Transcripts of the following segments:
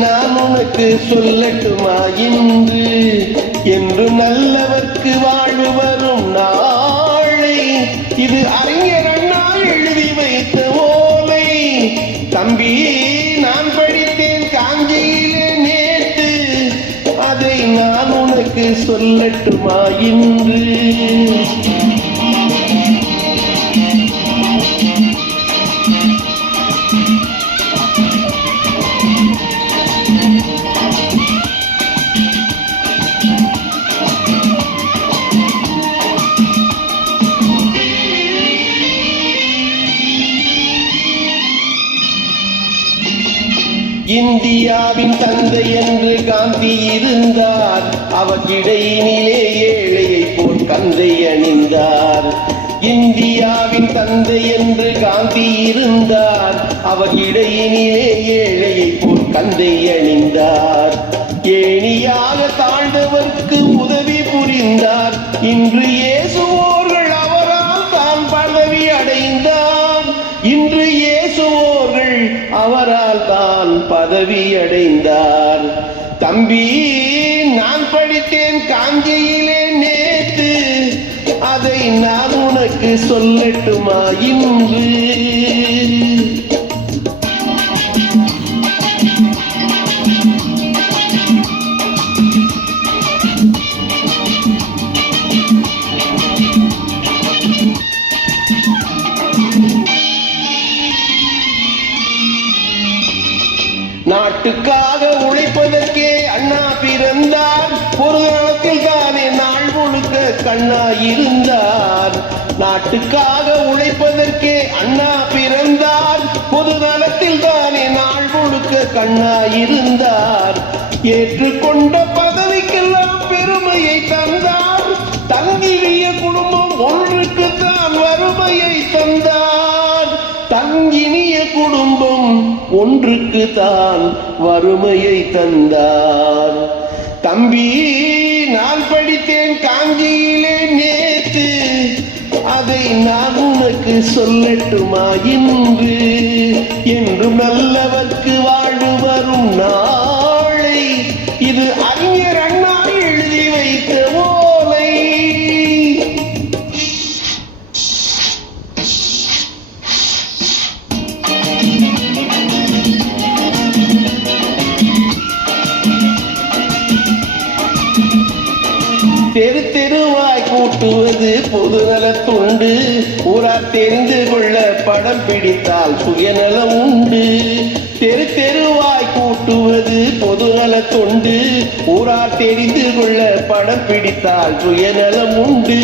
நான் உனக்கு சொல்லட்டுமா என்று என்று நல்லவர்க்கு வா தம்பி நான் படித்தேன் காஞ்சியிலே நேத்து அதை நான் உனக்கு சொல்லட்டுமா இன்று? இந்தியாவின் தந்தை என்று காந்தி இருந்தார். அவர் இடையினிலே ஏழையை போல் கந்தை அணிந்தார். இந்தியாவின் தந்தை என்று காந்தி இருந்தார். அவர் இடையினிலே ஏழையை போல் கந்தை அணிந்தார். ஏணியாக தாழ்ந்தவர்க்கு உதவி புரிந்தார். இன்று ஏ அவரால் தான் பதவி அடைந்தார் தம்பி நான் படித்தேன் காஞ்சியிலே நேத்து. அதை நான் உனக்கு சொல்லட்டுமா இன்று? நாட்டுக்காக உழைப்பதற்கே அண்ணா பிறந்தார். ஒரு காலத்தில் தானே நாள் முழுக்க கண்ணா இருந்தார். நாட்டுக்காக உழைப்பதற்கே அண்ணா பிறந்தார். பொது நலத்தில் தானே நாள் முழுக்க கண்ணா இருந்தார். ஏற்றுக்கொண்ட ஒன்றுக்கு தான் வறுமையை தந்தார். தம்பி நான் படித்தேன் காஞ்சியிலே நேத்து. அதை நான் உனக்கு சொல்லட்டுமா இன்று? என்றும் நல்லவர்க்கு வாழ்வு வரும் நாளை இது தெரு தெருவாய் கூட்டுவது பொதுநலத்துண்டு ஊரார் தெரிந்து கொள்ள படம் பிடித்தால் சுயநலம் உண்டு. தெரு தெருவாய் கூட்டுவது பொதுநலத்துண்டு ஊரார் தெரிந்து கொள்ள படம் பிடித்தால் சுயநலம் உண்டு.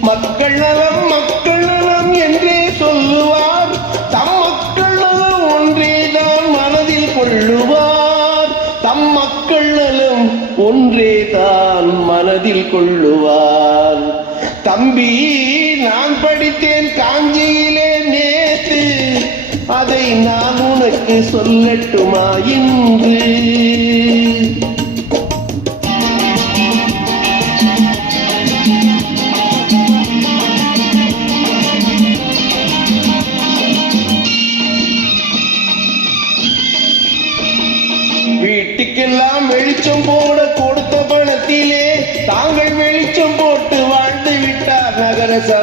மக்கள் நலம் மக்கள் நலம் என்றே சொல்லுவார். தம் மக்கள் நலம் ஒன்றேதான் மனதில் கொள்ளுவார். தம் மக்கள் ஒன்றே தான் மனதில் கொள்ளுவார். தம்பி நான் படித்தேன் காஞ்சியிலே நேற்று. அதை நான் உனக்கு சொல்லட்டுமா இன்று?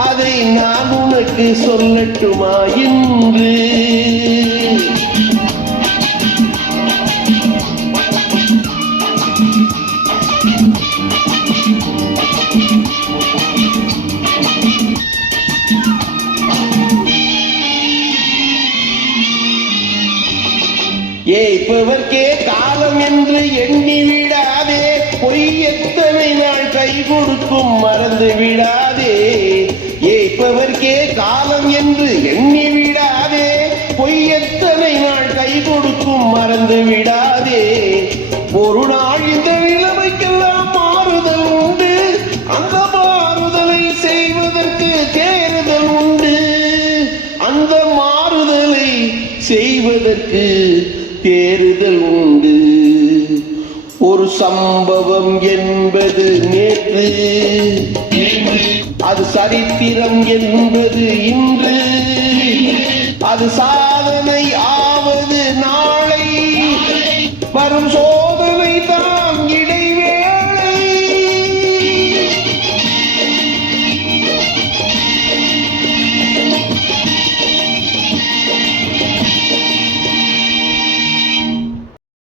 அதை நான் உனக்கு சொல்லட்டுமா என்று ஏய்ப்பவர்க்கே காலம் என்று எண்ணி விடாதே பொய் எத்தனை நாள் கை கொடுக்கும் மறந்து விடாதே ஏய்ப்பவர்க்கே காலம் என்று எண்ணி விடாதே பொய் எத்தனை நாள் கை கொடுக்கும் மறந்து விடாதே. ஒரு நாள் இந்த நிலைமைக்கெல்லாம் மாறுதல் உண்டு. அந்த மாறுதலை செய்வதற்கு தேர்தல் உண்டு. அந்த மாறுதலை செய்வதற்கு தேறுதல் உண்டு. ஒரு சம்பவம் என்பது நேற்று அது சரித்திரம் என்பது இன்று. அது சாதனை ஆவது நாளை. வரும் சோ